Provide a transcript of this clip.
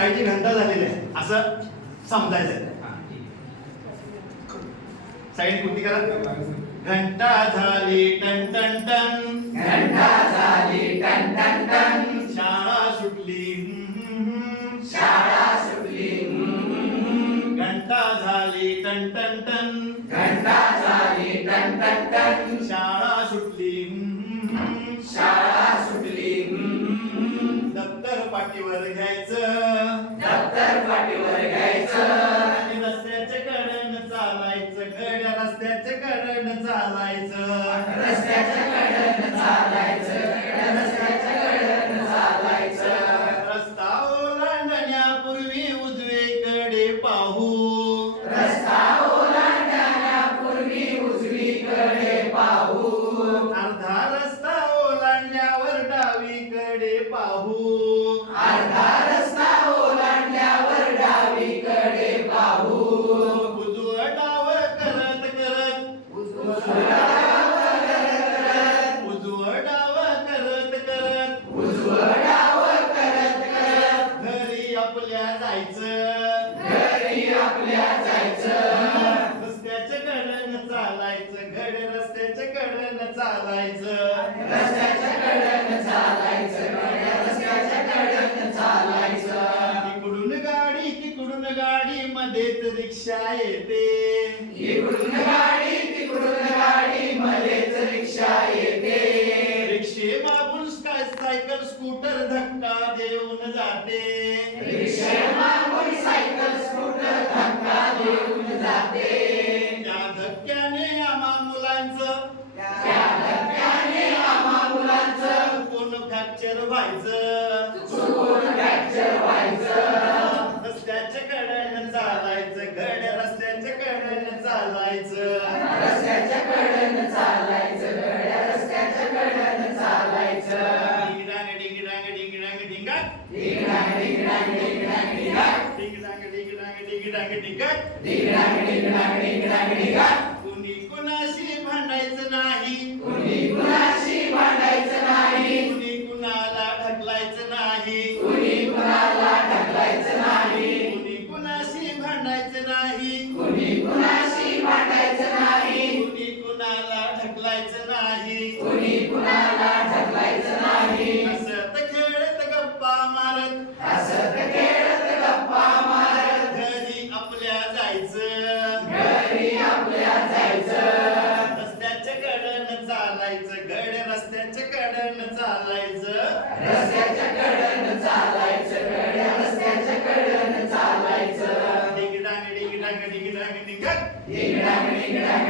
शाळेची घंटा झालेली आहे असं समजायचं साईड कुठली करा घंटा झाली टन टन टन घंटा झाली टन टन टन शाळा सुटली. शाळा सुटली. घंटा झाली टन टन टन घंटा झाली टन टन टन शाळा सुटली. शाळा सुटली. दप्तर पाठीवर घ्यायचं रस्त्याच्या कडेनं चालायचं. रस्त्याच्या गाडी तिकडून गाडी मध्येच रिक्षा येते. इकडून गाडी स्कूटर धक्का देऊन जाते. सायकल स्कूटर धक्का देऊन जाते. त्या धक्क्याने आम्हा मुलांचं त्या धक्क्याने आम्हा मुलांचं कोण फ्रॅक्चर व्हायचं. चुकून फ्रॅक्चर व्हायचं. रस्त्याच्या कडेनं चालायचं घड रस्त्याच्या कडेनं चालायचं. रस्त्याच्या कडेनं चालायचं. डिंगडांग डिंगडांग डिंगाट डिंगडांग डिंगडांग डिंगडांग डिंगाट डिंगडांग डिंगडांग डिंगडांग डिंगाट डिंगडांग डिंगडांग डिंगडांग डिंगाट कुणी कुणाशी भांडायचं नाही कुणी जायचं. घरी आपल्या जायचं. रस्त्याच्या कडेनं चालायचं. गड रस्त्याच्या कडेनं चालायचं. रस्त्याच्या कडेनं चालायचं. गड्या रस्त्याच्या कडेनं चालायचं. डिंगडांग डिंगडांग डिंगडांग. डिंगडांग डिंगडांग